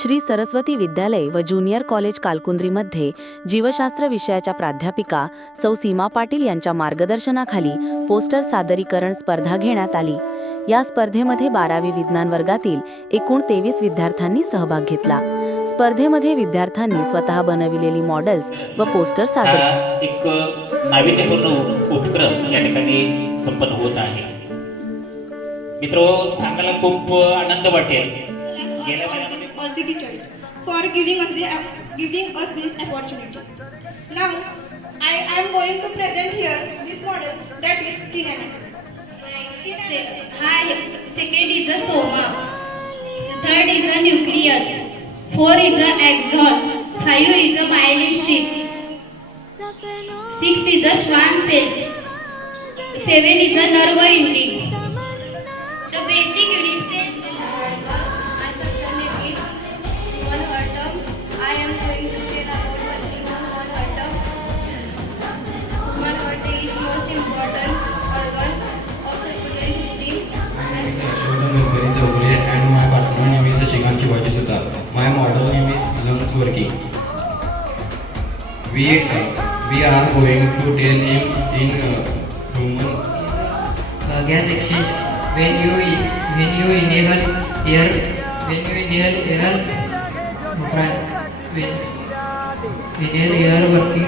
श्री सरस्वती विद्यालय व junior college कालकुंद्रीमध्ये जीवशास्त्र विषयाच्या प्राध्यापिका सौ सीमा पाटील यांच्या मार्गदर्शनाखाली पोस्टर सादरीकरण स्पर्धा घेण्यात आली। या स्पर्धेमध्ये 12वी विज्ञान वर्गातील एकूण 23 विद्यार्थ्यांनी सहभाग घेतला। स्पर्धेमध्ये विद्यार्थ्यांनी स्वतः बनविलेली मॉडेल्स व पोस्टर सादर एक नाविन्यपूर्ण उपक्रम या ठिकाणी संपन्न होत आहे। मित्रो, सांगायला खूप आनंद वाटेल गेल्या महिन्यामध्ये all the teachers for giving us this opportunity. Now I am going to present here this model that is skin anatomy. Hi, second is the soma, third is the nucleus, 4 is the axon, 5 is the myelin sheath, 6 is the Schwann cells, 7 is the nerve ending. The basic unit cells. My structure name is one atom. I am going to tell about working on one atom. One atom is most important organ of circulatory system. And my partner name is Shikant Shivaji Sudha. My model name is lungs working. We are going to tell him in human gas exchange. When you inhale air working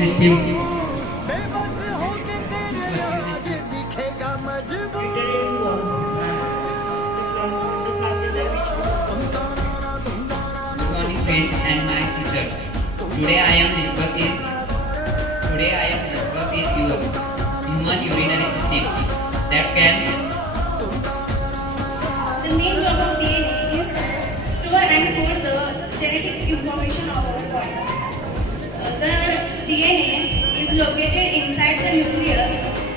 system. Good morning, friends and my teachers. Today I am discussing your human urinary system that can. The main job of DNA is store and code the genetic information of our body. The DNA is located inside the nucleus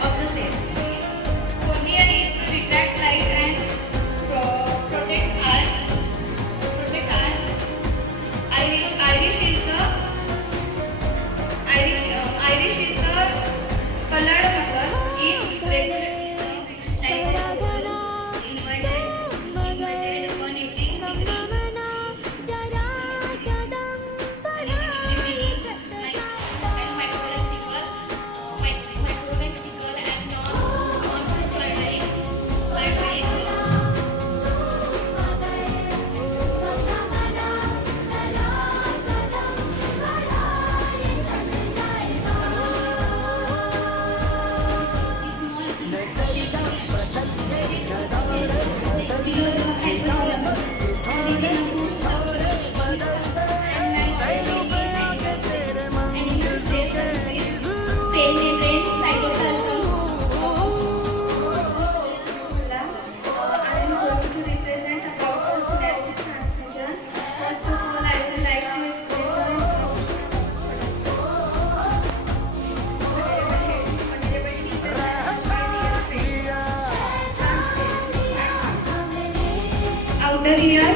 of the cell. Cornea is to refract light and protect our. Iris is the colored muscle is outer ear,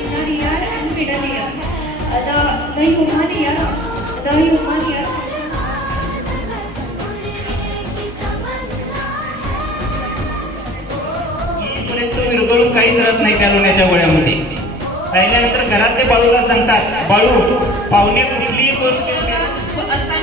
inner ear and middle ear. The human ear. पर्यंत विरघळून काहीच राहत नाही त्या लोण्याच्या गोळ्यामध्ये. राहिल्यानंतर घरातले बाळूला सांगतात, बाळू पाहुणे कुठलीही गोष्ट असताना